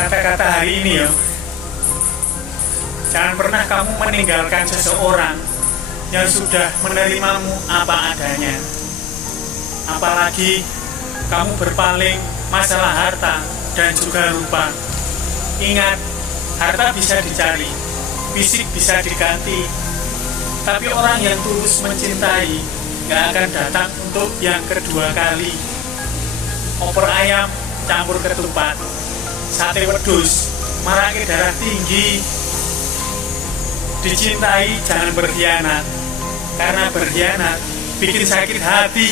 kata-kata hari ini ya. Jangan pernah kamu meninggalkan seseorang yang sudah menerimamu apa adanya. Apalagi kamu berpaling masalah harta dan juga lupa. Ingat, harta bisa dicari, fisik bisa diganti, tapi orang yang tulus mencintai gak akan datang untuk yang kedua kali. Opor ayam campur ketupat, sate wedhus marake darah tinggi. Dicintai jangan berkhianat, karena berkhianat bikin sakit hati.